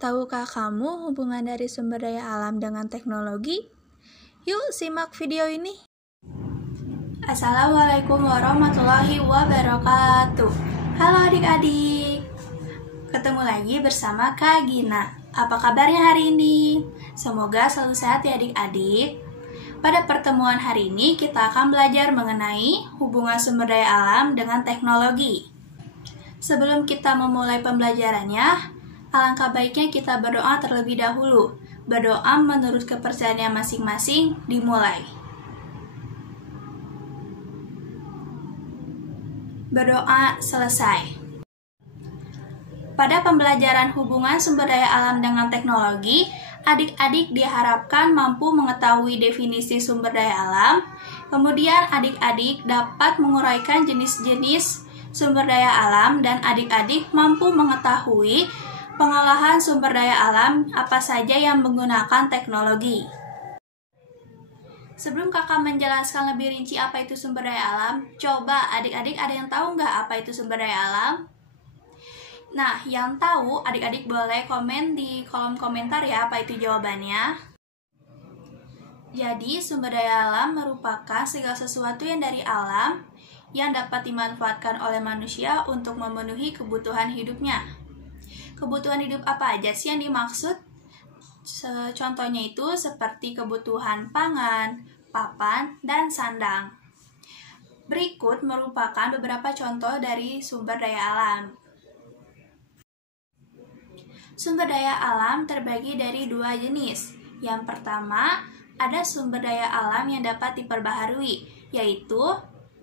Tahukah kamu hubungan dari sumber daya alam dengan teknologi? Yuk simak video ini. Assalamualaikum warahmatullahi wabarakatuh. Halo adik-adik. Ketemu lagi bersama Kak Gina. Apa kabarnya hari ini? Semoga selalu sehat ya adik-adik. Pada pertemuan hari ini kita akan belajar mengenai hubungan sumber daya alam dengan teknologi. Sebelum kita memulai pembelajarannya, alangkah baiknya kita berdoa terlebih dahulu. Berdoa menurut kepercayaan masing-masing, dimulai. Berdoa selesai. Pada pembelajaran hubungan sumber daya alam dengan teknologi, adik-adik diharapkan mampu mengetahui definisi sumber daya alam. Kemudian adik-adik dapat menguraikan jenis-jenis sumber daya alam dan adik-adik mampu mengetahui pengolahan sumber daya alam apa saja yang menggunakan teknologi. Sebelum kakak menjelaskan lebih rinci apa itu sumber daya alam, coba adik-adik ada yang tahu nggak apa itu sumber daya alam? Nah, yang tahu adik-adik boleh komen di kolom komentar ya apa itu jawabannya. Jadi, sumber daya alam merupakan segala sesuatu yang dari alam yang dapat dimanfaatkan oleh manusia untuk memenuhi kebutuhan hidupnya. Kebutuhan hidup apa aja sih yang dimaksud? Contohnya itu seperti kebutuhan pangan, papan, dan sandang. Berikut merupakan beberapa contoh dari sumber daya alam. Sumber daya alam terbagi dari dua jenis. Yang pertama, ada sumber daya alam yang dapat diperbaharui, yaitu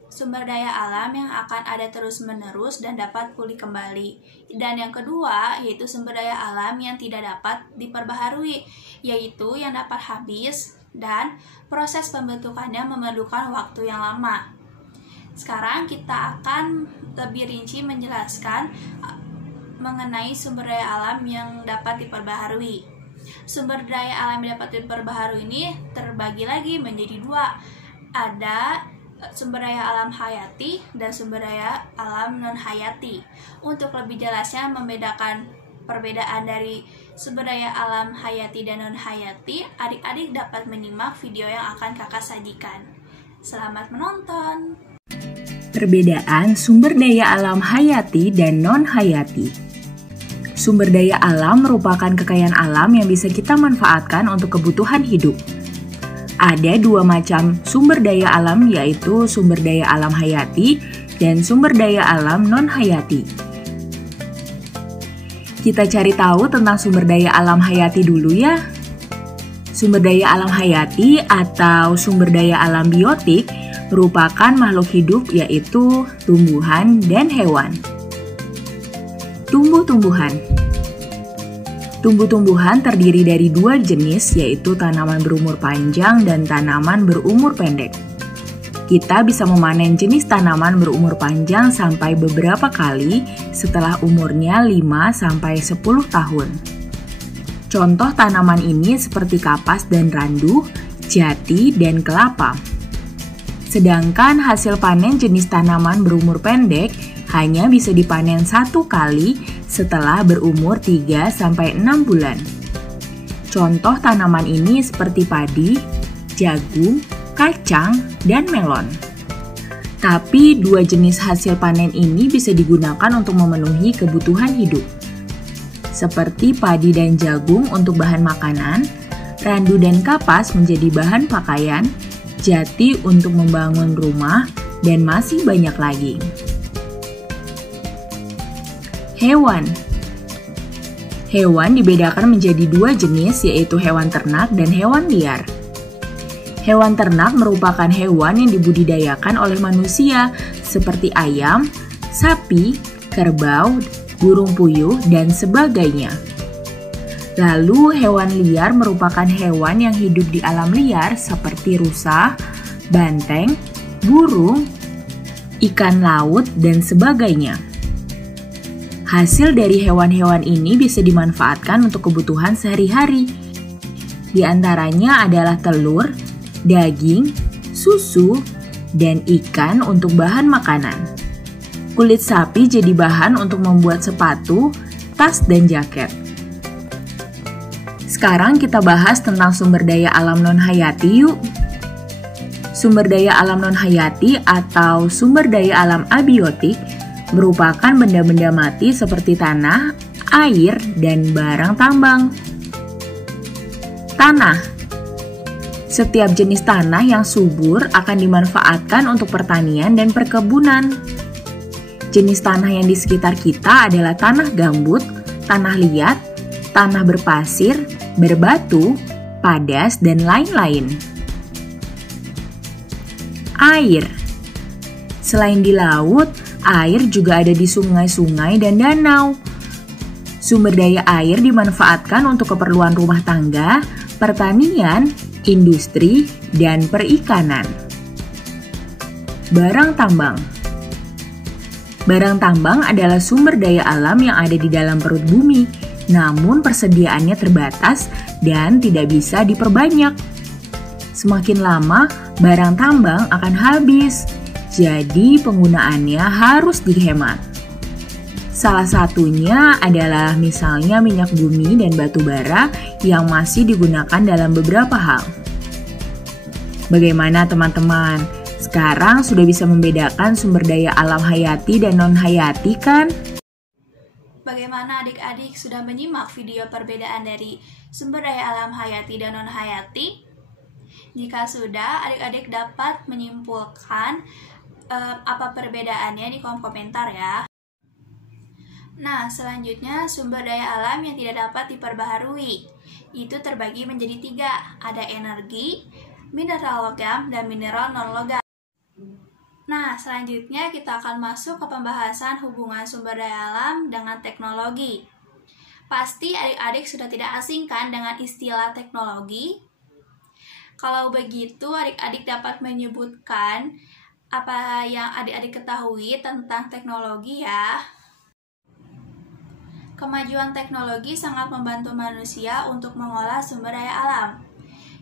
sumber daya alam yang akan ada terus-menerus dan dapat pulih kembali. Dan yang kedua, yaitu sumber daya alam yang tidak dapat diperbaharui, yaitu yang dapat habis dan proses pembentukannya memerlukan waktu yang lama. Sekarang kita akan lebih rinci menjelaskan mengenai sumber daya alam yang dapat diperbaharui. Sumber daya alam yang dapat diperbaharui ini terbagi lagi menjadi dua. Ada sumber daya alam hayati dan sumber daya alam non-hayati. Untuk lebih jelasnya membedakan perbedaan dari sumber daya alam hayati dan non-hayati, adik-adik dapat menyimak video yang akan kakak sajikan. Selamat menonton! Perbedaan sumber daya alam hayati dan non-hayati. Sumber daya alam merupakan kekayaan alam yang bisa kita manfaatkan untuk kebutuhan hidup. Ada dua macam sumber daya alam, yaitu sumber daya alam hayati dan sumber daya alam non-hayati. Kita cari tahu tentang sumber daya alam hayati dulu ya. Sumber daya alam hayati atau sumber daya alam biotik merupakan makhluk hidup, yaitu tumbuhan dan hewan. Tumbuh-tumbuhan. Tumbuh-tumbuhan terdiri dari dua jenis, yaitu tanaman berumur panjang dan tanaman berumur pendek. Kita bisa memanen jenis tanaman berumur panjang sampai beberapa kali setelah umurnya 5-10 tahun. Contoh tanaman ini seperti kapas dan randu, jati, dan kelapa. Sedangkan hasil panen jenis tanaman berumur pendek hanya bisa dipanen satu kali setelah berumur 3-6 bulan. Contoh tanaman ini seperti padi, jagung, kacang, dan melon. Tapi dua jenis hasil panen ini bisa digunakan untuk memenuhi kebutuhan hidup. Seperti padi dan jagung untuk bahan makanan, randu dan kapas menjadi bahan pakaian, jati untuk membangun rumah, dan masih banyak lagi. Hewan. Hewan dibedakan menjadi dua jenis, yaitu hewan ternak dan hewan liar. Hewan ternak merupakan hewan yang dibudidayakan oleh manusia, seperti ayam, sapi, kerbau, burung puyuh, dan sebagainya. Lalu hewan liar merupakan hewan yang hidup di alam liar, seperti rusa, banteng, burung, ikan laut, dan sebagainya. Hasil dari hewan-hewan ini bisa dimanfaatkan untuk kebutuhan sehari-hari. Di antaranya adalah telur, daging, susu, dan ikan untuk bahan makanan. Kulit sapi jadi bahan untuk membuat sepatu, tas, dan jaket. Sekarang kita bahas tentang sumber daya alam non-hayati yuk. Sumber daya alam non-hayati atau sumber daya alam abiotik merupakan benda-benda mati seperti tanah, air, dan barang tambang. Tanah. Setiap jenis tanah yang subur akan dimanfaatkan untuk pertanian dan perkebunan. Jenis tanah yang di sekitar kita adalah tanah gambut, tanah liat, tanah berpasir, berbatu, padas, dan lain-lain. Air. Selain di laut, air juga ada di sungai-sungai dan danau. Sumber daya air dimanfaatkan untuk keperluan rumah tangga, pertanian, industri, dan perikanan. Barang tambang. Barang tambang adalah sumber daya alam yang ada di dalam perut bumi, namun persediaannya terbatas dan tidak bisa diperbanyak. Semakin lama, barang tambang akan habis, jadi penggunaannya harus dihemat. Salah satunya adalah misalnya minyak bumi dan batu bara yang masih digunakan dalam beberapa hal. Bagaimana teman-teman? Sekarang sudah bisa membedakan sumber daya alam hayati dan non-hayati kan? Bagaimana adik-adik sudah menyimak video perbedaan dari sumber daya alam hayati dan non-hayati? Jika sudah, adik-adik dapat menyimpulkan apa perbedaannya di kolom komentar ya. Nah, selanjutnya sumber daya alam yang tidak dapat diperbaharui. Itu terbagi menjadi 3, ada energi, mineral logam, dan mineral non-logam. Nah, selanjutnya kita akan masuk ke pembahasan hubungan sumber daya alam dengan teknologi. Pasti adik-adik sudah tidak asing kan dengan istilah teknologi? Kalau begitu, adik-adik dapat menyebutkan apa yang adik-adik ketahui tentang teknologi ya. Kemajuan teknologi sangat membantu manusia untuk mengolah sumber daya alam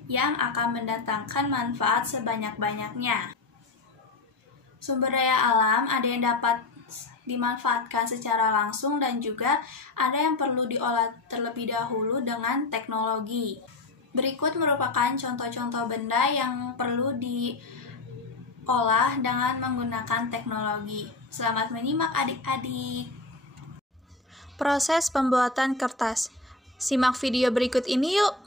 yang akan mendatangkan manfaat sebanyak-banyaknya. Sumber daya alam ada yang dapat dimanfaatkan secara langsung dan juga ada yang perlu diolah terlebih dahulu dengan teknologi. Berikut merupakan contoh-contoh benda yang perlu diolah dengan menggunakan teknologi. Selamat menyimak adik-adik. Proses pembuatan kertas. Simak video berikut ini yuk.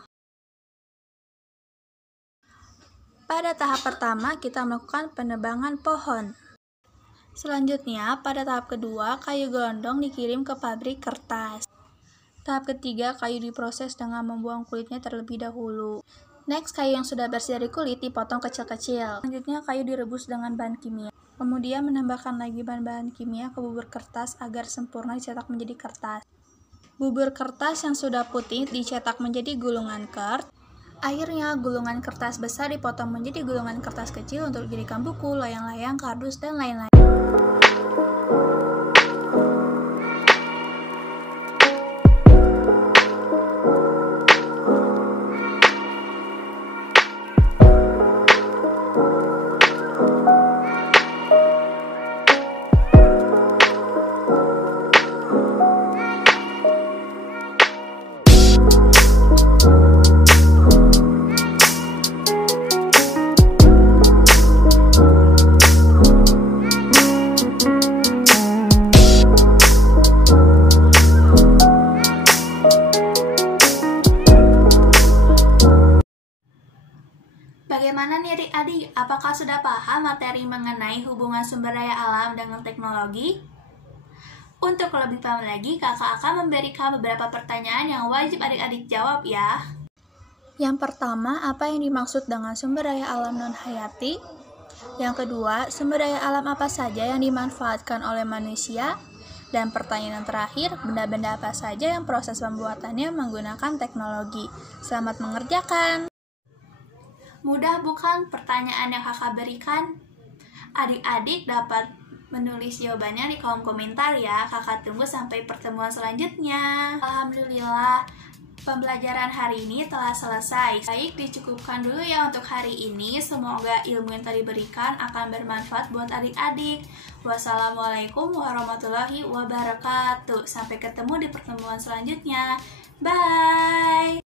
Pada tahap pertama, kita melakukan penebangan pohon. Selanjutnya, pada tahap kedua, kayu gelondong dikirim ke pabrik kertas. Tahap ketiga, kayu diproses dengan membuang kulitnya terlebih dahulu. Next, kayu yang sudah bersih dari kulit dipotong kecil-kecil. Selanjutnya, kayu direbus dengan bahan kimia. Kemudian menambahkan lagi bahan-bahan kimia ke bubur kertas agar sempurna dicetak menjadi kertas. Bubur kertas yang sudah putih dicetak menjadi gulungan kertas. Akhirnya, gulungan kertas besar dipotong menjadi gulungan kertas kecil untuk dijadikan buku, layang-layang, kardus, dan lain-lain. Bagaimana nih adik-adik? Apakah sudah paham materi mengenai hubungan sumber daya alam dengan teknologi? Untuk lebih paham lagi, kakak akan memberikan beberapa pertanyaan yang wajib adik-adik jawab ya. Yang pertama, apa yang dimaksud dengan sumber daya alam non-hayati? Yang kedua, sumber daya alam apa saja yang dimanfaatkan oleh manusia? Dan pertanyaan terakhir, benda-benda apa saja yang proses pembuatannya menggunakan teknologi? Selamat mengerjakan! Mudah bukan pertanyaan yang kakak berikan? Adik-adik dapat menulis jawabannya di kolom komentar ya. Kakak tunggu sampai pertemuan selanjutnya. Alhamdulillah, Pembelajaran hari ini telah selesai. Baik, dicukupkan dulu ya untuk hari ini. Semoga ilmu yang tadi berikan akan bermanfaat buat adik-adik. Wassalamualaikum warahmatullahi wabarakatuh. Sampai ketemu di pertemuan selanjutnya. Bye!